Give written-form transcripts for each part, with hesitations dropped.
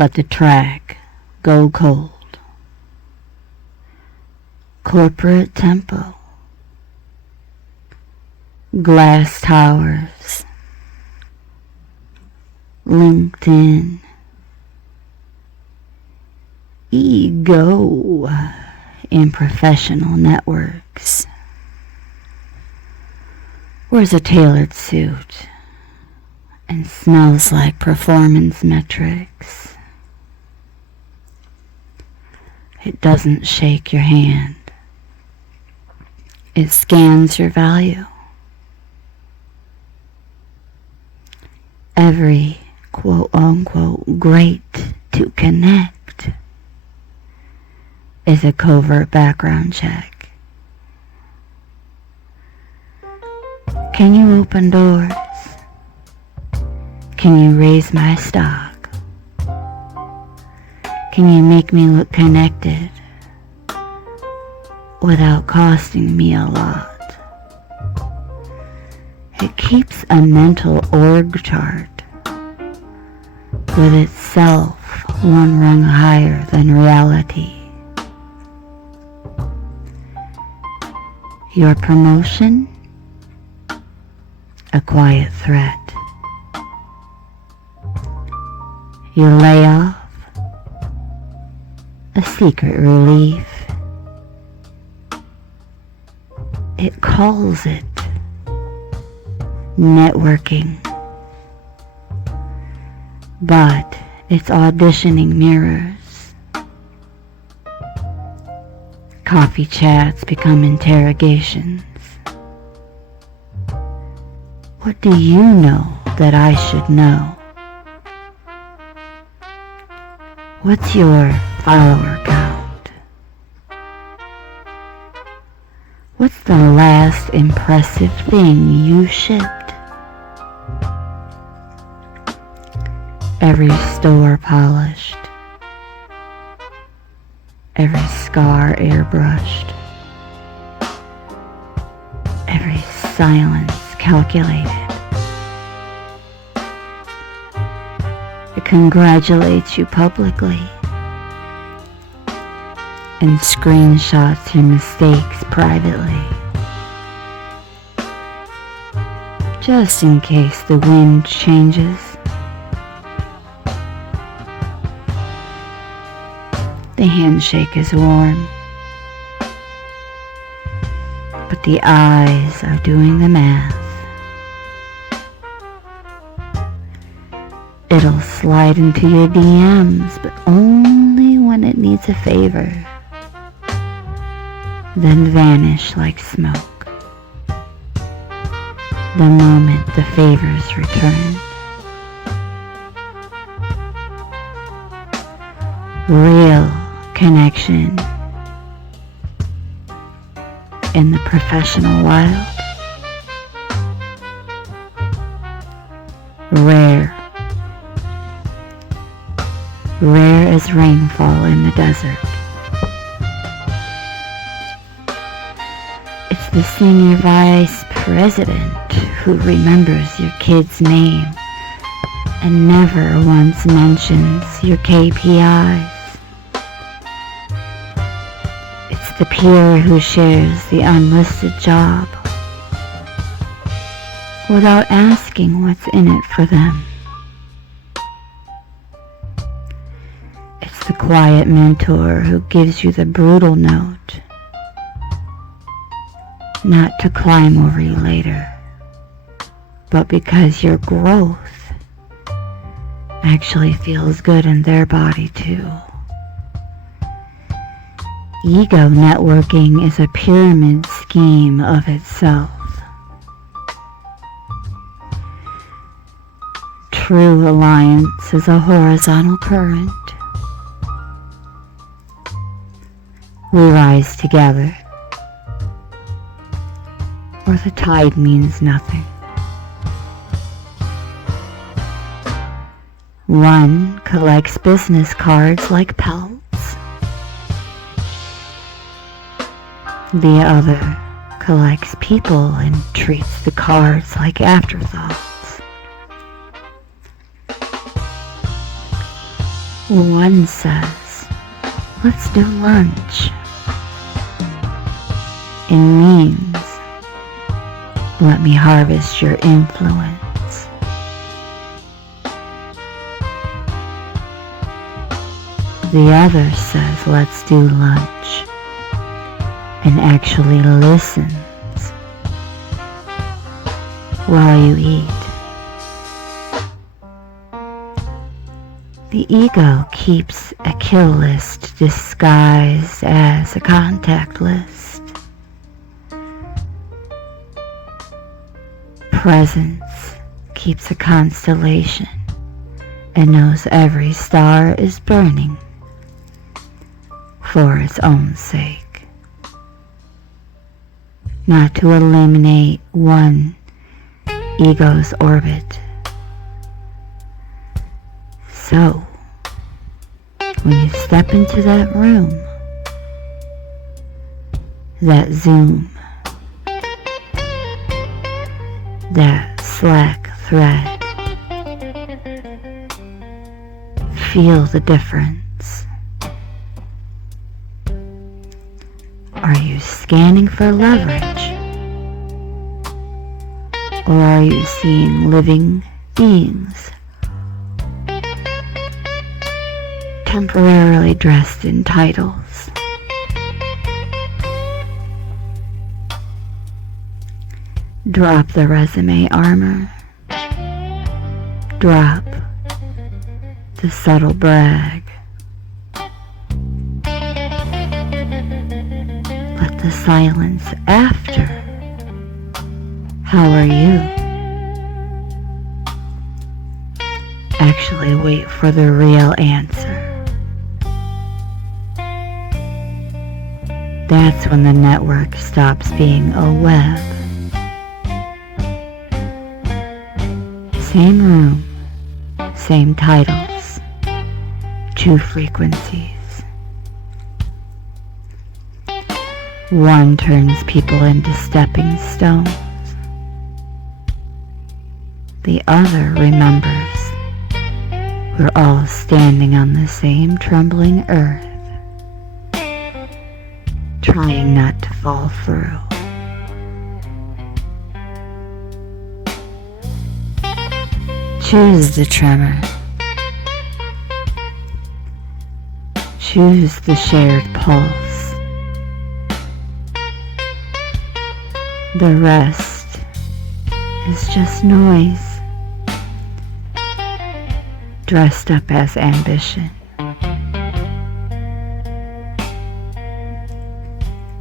Let the track go cold. Corporate tempo. Glass towers. LinkedIn. Ego in professional networks. Wears a tailored suit and smells like performance metrics. It doesn't shake your hand. It scans your value. Every quote-unquote great to connect is a covert background check. Can you open doors? Can you raise my stock? Can you make me look connected without costing me a lot? It keeps a mental org chart with itself one rung higher than reality. Your promotion? A quiet threat. Your layoff? A secret relief. It calls it networking, but it's auditioning mirrors. Coffee chats become interrogations. What do you know that I should know? What's your follower count? What's the last impressive thing you shipped? Every store polished, every scar airbrushed, every silence calculated. It congratulates you publicly and screenshots your mistakes privately, just in case the wind changes. The handshake is warm, but the eyes are doing the math. It'll slide into your DMs, but only when it needs a favor, then vanish like smoke the moment the favor's returned. Real connection in the professional wild. Rare as rainfall in the desert. It's the senior vice president who remembers your kid's name and never once mentions your KPIs. It's the peer who shares the unlisted job without asking what's in it for them. It's the quiet mentor who gives you the brutal note, not to climb over you later, but because your growth actually feels good in their body too. Ego networking is a pyramid scheme of itself. True alliance is a horizontal current. We rise together, or the tide means nothing. One collects business cards like pelts. The other collects people and treats the cards like afterthoughts. One says, let's do lunch. It means, let me harvest your influence. The other says, let's do lunch, and actually listens while you eat. The ego keeps a kill list disguised as a contact list. Presence keeps a constellation and knows every star is burning for its own sake, not to eliminate one ego's orbit. So, when you step into that room, that Zoom, that Slack thread, feel the difference. Are you scanning for leverage? Or are you seeing living beings temporarily dressed in titles? Drop the resume armor. Drop the subtle brag. Let the silence after, how are you, actually wait for the real answer. That's when the network stops being a web. Same room, same titles, two frequencies. One turns people into stepping stones. The other remembers we're all standing on the same trembling earth, trying not to fall through. Choose the tremor. Choose the shared pulse. The rest is just noise, dressed up as ambition.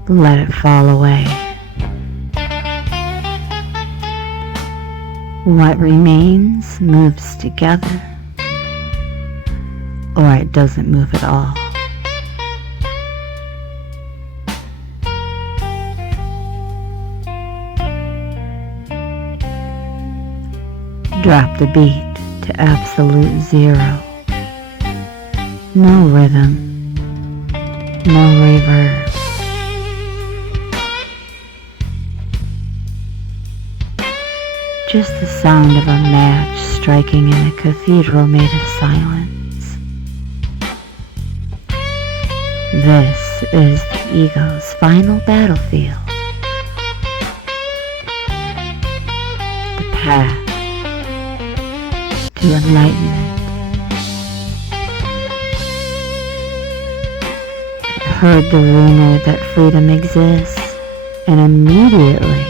Let it fall away. What remains moves together, or it doesn't move at all. Drop the beat to absolute zero. No rhythm, no reverb. Just the sound of a match striking in a cathedral made of silence. This is the ego's final battlefield. The path to enlightenment. It heard the rumor that freedom exists and immediately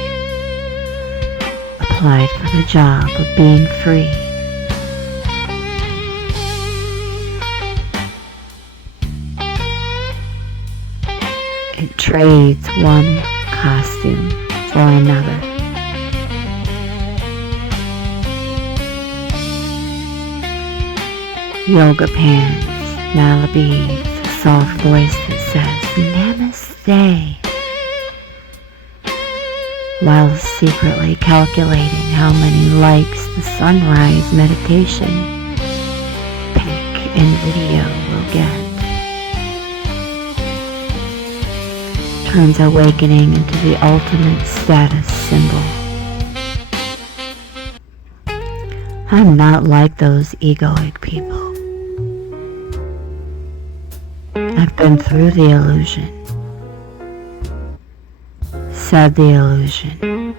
applied for the job of being free. It trades one costume for another. Yoga pants, Malibis, a soft voice that says Namaste, while secretly calculating how many likes the sunrise meditation pic and video will get. Turns awakening into the ultimate status symbol. I'm not like those egoic people. I've been through the illusion, said the illusion,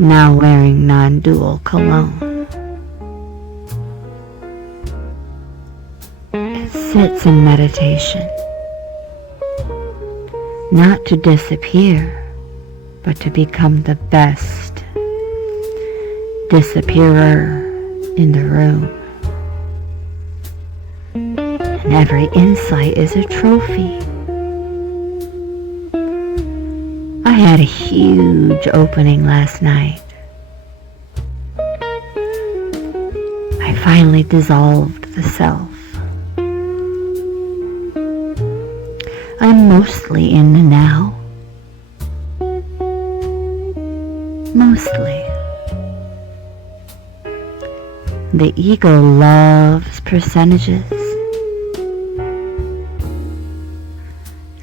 now wearing non-dual cologne. It sits in meditation, not to disappear, but to become the best disappearer in the room. And every insight is a trophy. I had a huge opening last night. I finally dissolved the self. I'm mostly in the now. Mostly. The ego loves percentages.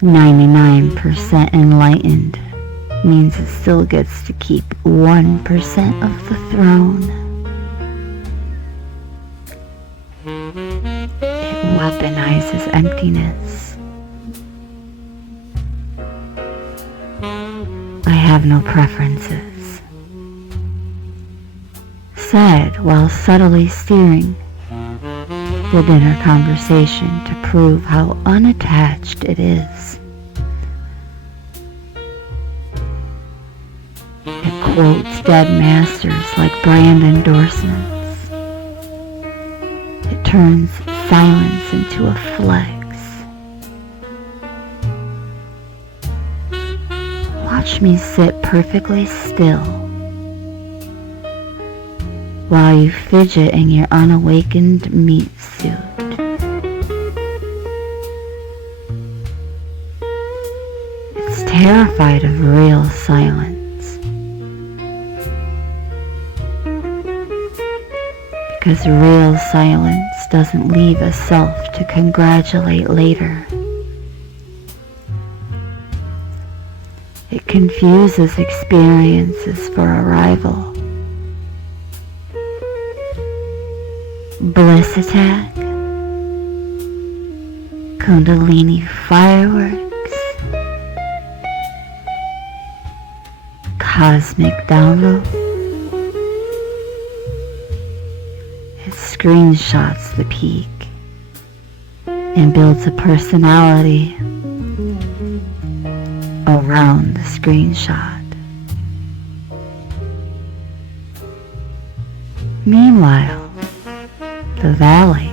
99% enlightened means it still gets to keep 1% of the throne. It weaponizes emptiness. I have no preferences, said while subtly steering the dinner conversation to prove how unattached it is. It quotes dead masters like brand endorsements. It turns silence into a flex. Watch me sit perfectly still while you fidget in your unawakened meat suit. It's terrified of real silence, because real silence doesn't leave a self to congratulate later. It confuses experiences for arrival. Bliss attack, Kundalini fireworks, cosmic download. It screenshots the peak and builds a personality around the screenshot. Meanwhile, the valley,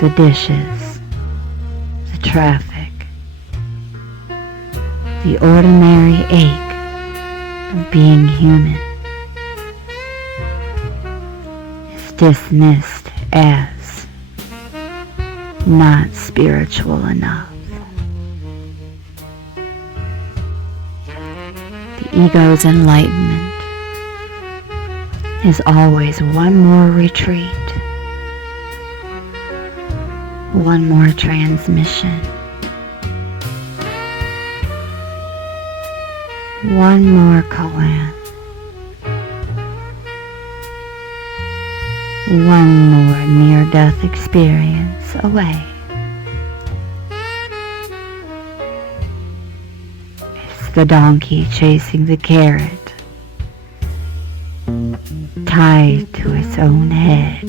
the dishes, the traffic, the ordinary ache of being human is dismissed as not spiritual enough. The ego's enlightenment is always one more retreat, one more transmission, one more koan, one more near-death experience away. It's the donkey chasing the carrot, tied to its own head.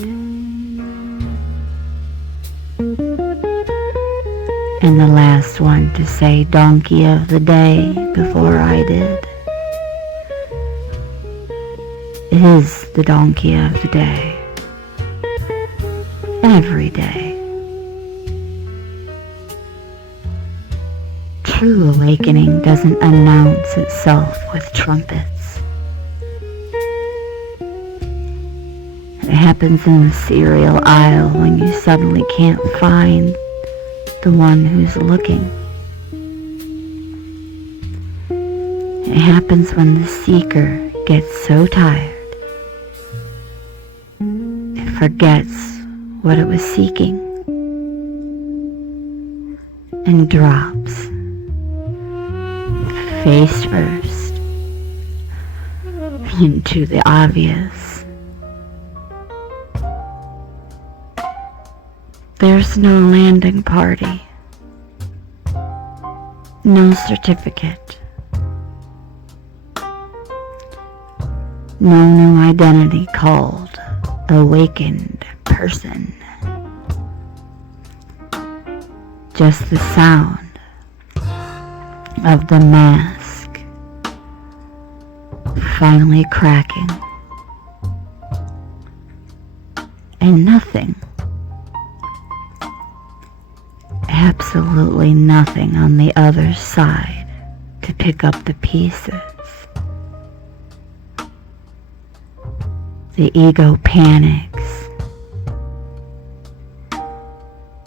And the last one to say donkey of the day before I did is the donkey of the day. Every day. True awakening doesn't announce itself with trumpets. It happens in the cereal aisle when you suddenly can't find the one who's looking. It happens when the seeker gets so tired, it forgets what it was seeking and drops, face first, into the obvious. There's no landing party, no certificate, no new identity called awakened person. Just the sound of the mask finally cracking, and nothing, absolutely nothing on the other side to pick up the pieces. The ego panics.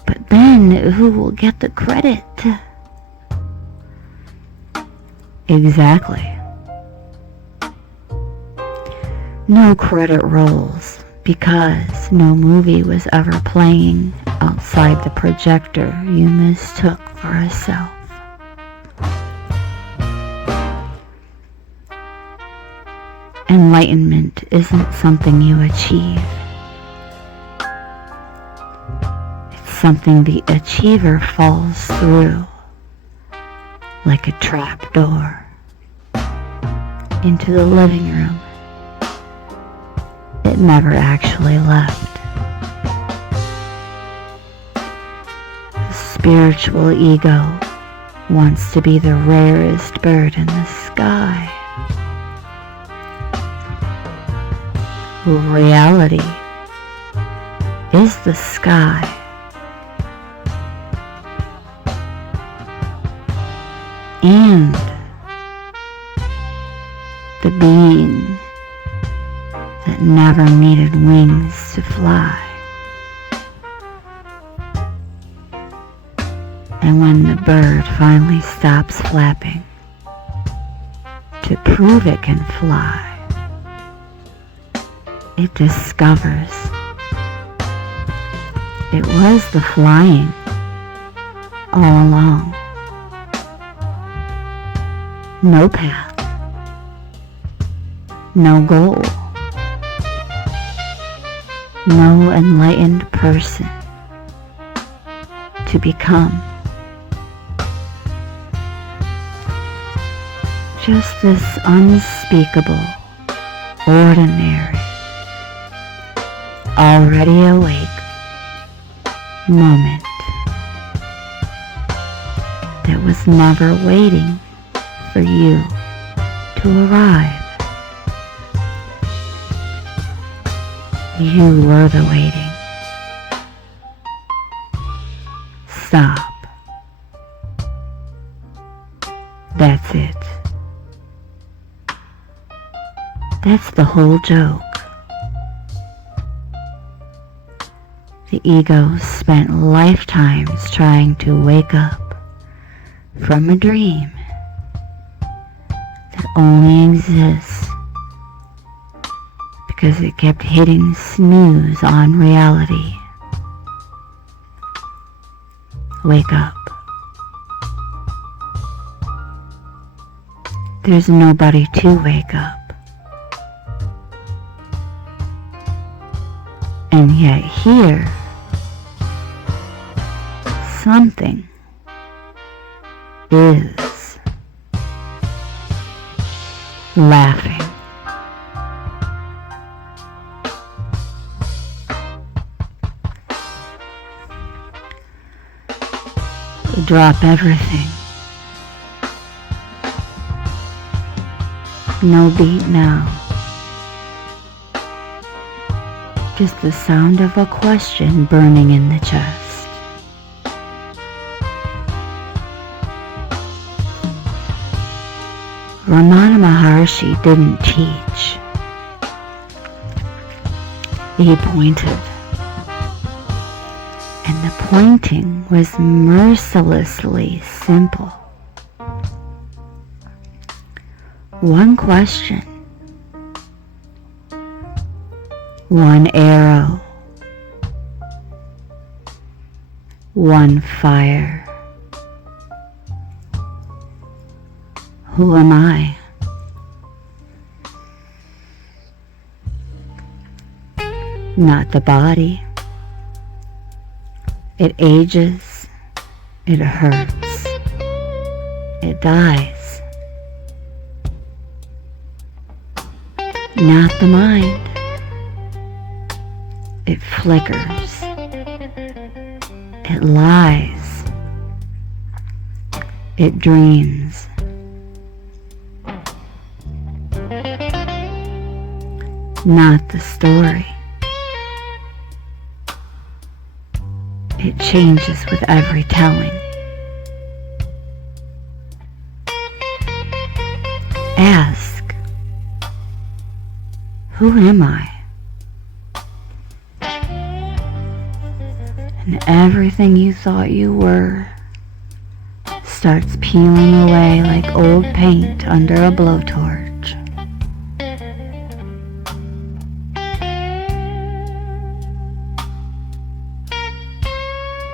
But then who will get the credit? Exactly. No credit rolls because no movie was ever playing outside the projector you mistook for a self. Enlightenment isn't something you achieve. It's something the achiever falls through, like a trap door, into the living room it never actually left. The spiritual ego wants to be the rarest bird in the sky. Reality is the sky. And the being that never needed wings to fly. And when the bird finally stops flapping to prove it can fly, it discovers it was the flying all along. No path, no goal, no enlightened person to become. Just this unspeakable, ordinary, already awake moment that was never waiting for you to arrive. You were the waiting. Stop. That's it. That's the whole joke. The ego spent lifetimes trying to wake up from a dream that only exists because it kept hitting snooze on reality. Wake up. There's nobody to wake up. And yet here, something is laughing. Drop everything. No beat now. Just the sound of a question burning in the chest. Ramana Maharshi didn't teach. He pointed. And the pointing was mercilessly simple. One question. One arrow. One fire. Who am I? Not the body. It ages, it hurts, it dies. Not the mind. It flickers, it lies, it dreams. Not the story. It changes with every telling. Ask, who am I? And everything you thought you were starts peeling away like old paint under a blowtorch.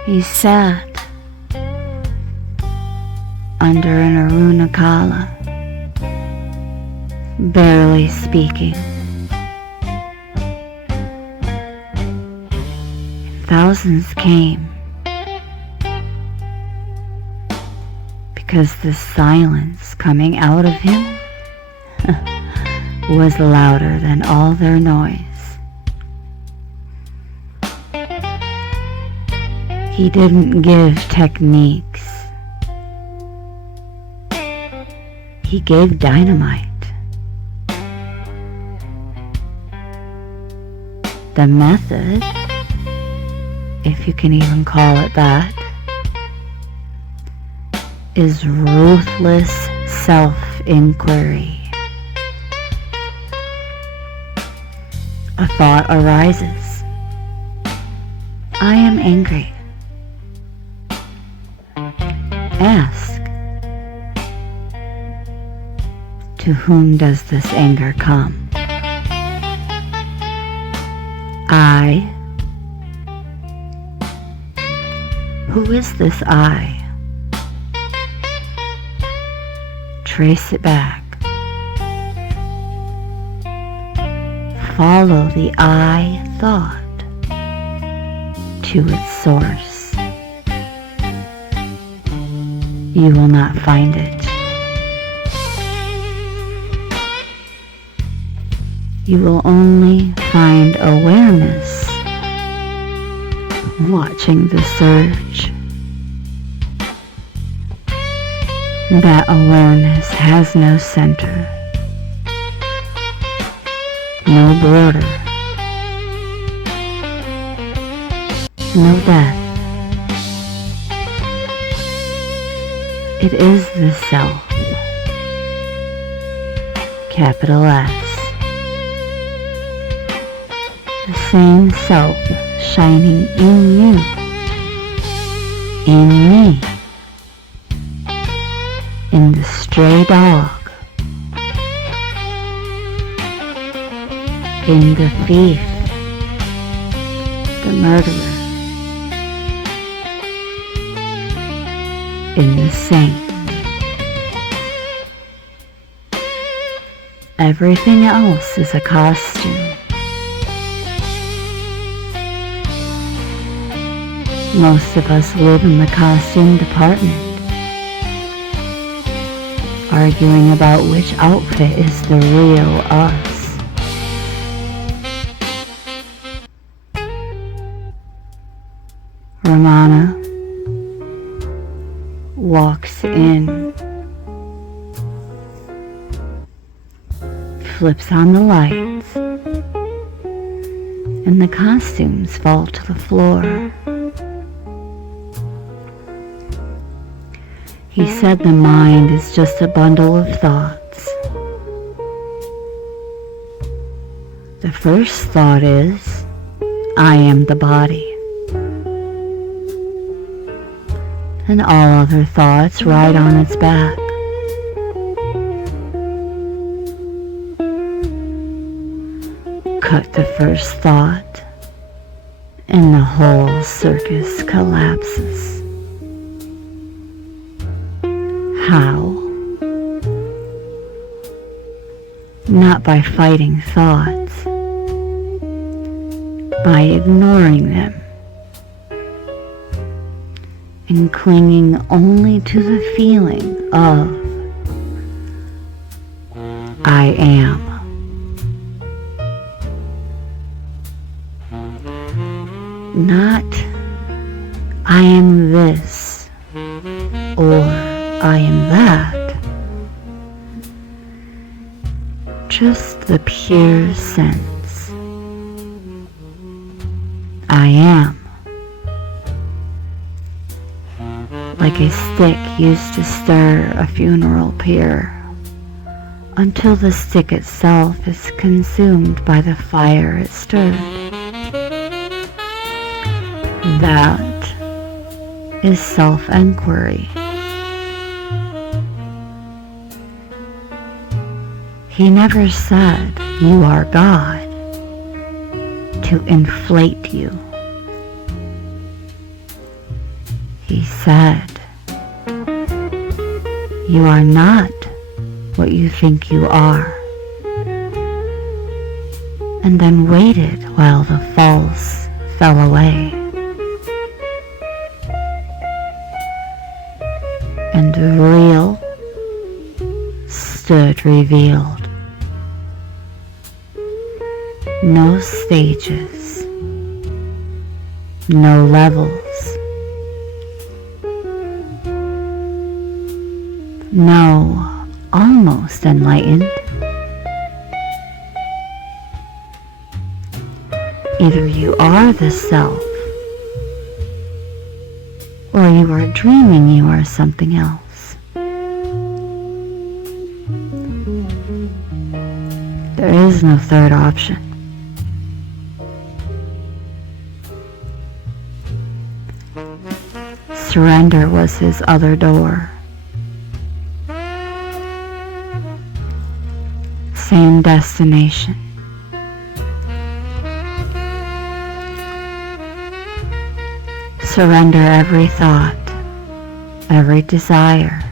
He sat under an arunakala, barely speaking. Thousands came because the silence coming out of him was louder than all their noise. He didn't give techniques. He gave dynamite. The method, if you can even call it that, is ruthless self-inquiry. A thought arises. I am angry. Ask, to whom does this anger come? I. Who is this I? Trace it back. Follow the I thought to its source. You will not find it. You will only find awareness watching the surge. That awareness has no center, no border, no death. It is the self, capital S, the same self shining in you, in me, in the stray dog, in the thief, the murderer, in the saint. Everything else is a costume. Most of us live in the costume department, arguing about which outfit is the real us. Ramana walks in, flips on the lights, and the costumes fall to the floor. He said the mind is just a bundle of thoughts. The first thought is, I am the body. And all other thoughts ride on its back. Cut the first thought, and the whole circus collapses. How? Not by fighting thoughts, by ignoring them. and clinging only to the feeling of I am. Not I am this or I am that. Just the pure sense. I am. Like a stick used to stir a funeral pyre until the stick itself is consumed by the fire it stirred. That is self-enquiry. He never said you are God to inflate you. He said you are not what you think you are, and then waited while the false fell away. And the real stood revealed. No stages, no levels, no almost enlightened. Either you are the self, or you are dreaming you are something else. There is no third option. Surrender was his other door. Same destination. Surrender every thought, every desire,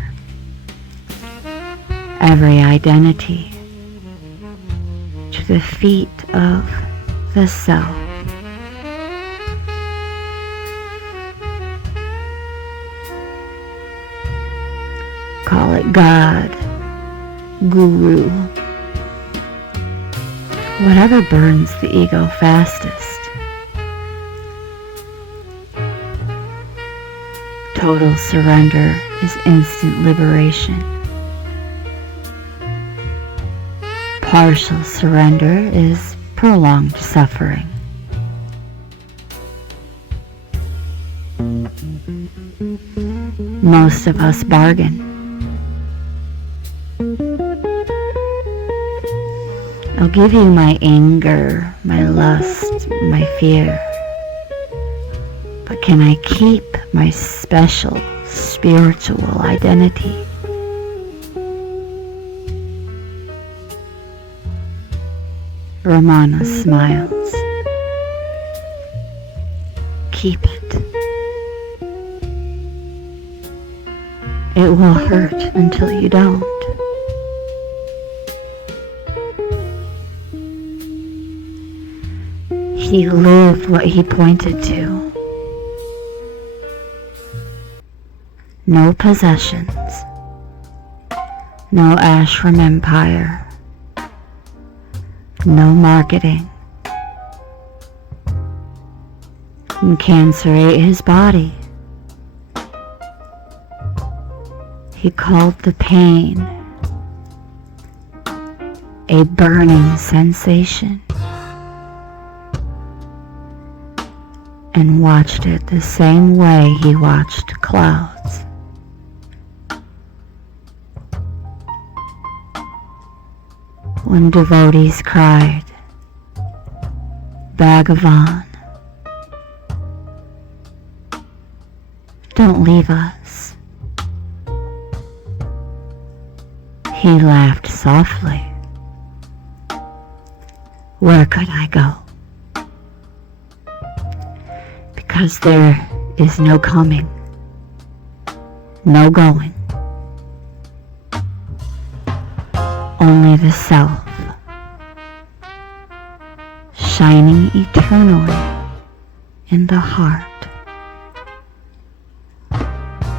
every identity to the feet of the self. Call it God, Guru, whatever burns the ego fastest. Total surrender is instant liberation. Partial surrender is prolonged suffering. Most of us bargain. I'll give you my anger, my lust, my fear. But can I keep my special spiritual identity? Ramana smiles. Keep it. It will hurt until you don't. He lived what he pointed to. No possessions, no ashram empire, no marketing. And cancer ate his body. He called the pain a burning sensation and watched it the same way he watched clouds. When devotees cried, Bhagavan, don't leave us, he laughed softly. Where could I go? Because there is no coming, no going. Only the self, shining eternally in the heart.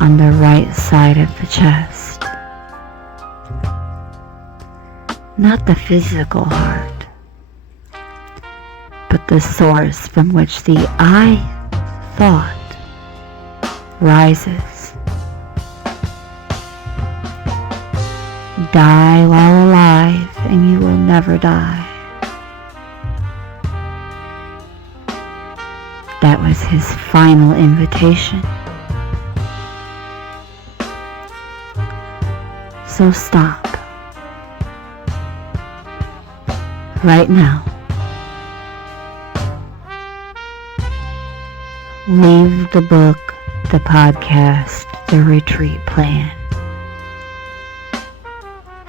on the right side of the chest. Not the physical heart, but the source from which the I thought rises. Die while alive, and you will never die. That was his final invitation. So stop. Right now. Leave the book, the podcast, the retreat plan,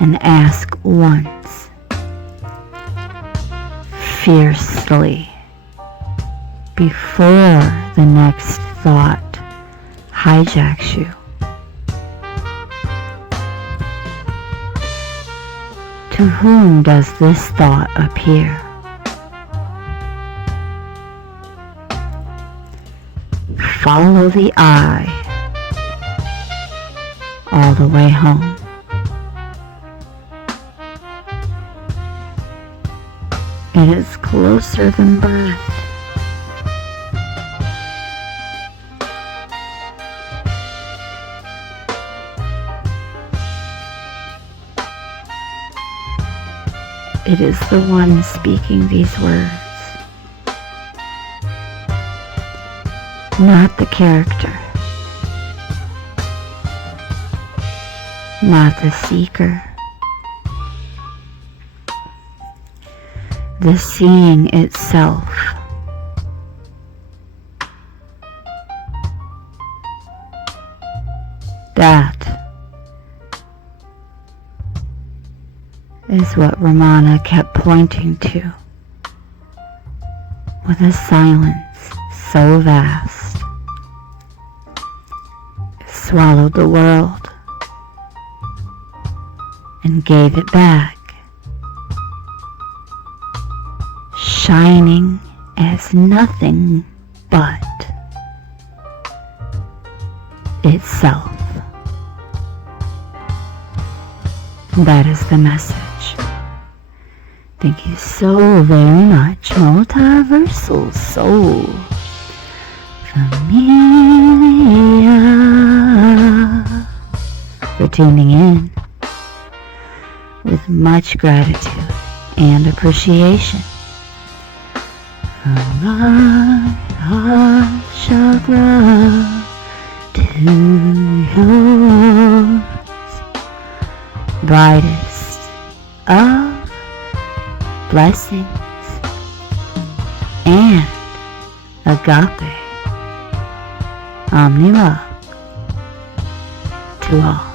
and ask once, fiercely, before the next thought hijacks you. To whom does this thought appear? Follow the I all the way home. It is closer than birth. It is the one speaking these words, not the character, not the seeker. The seeing itself. That is what Ramana kept pointing to, with a silence so vast, it swallowed the world and gave it back, shining as nothing but itself. That is the message. Thank you so very much, Multiversal Soul Familia, for tuning in with much gratitude and appreciation. From my heart chakra to yours, brightest of blessings and agape omni love to all.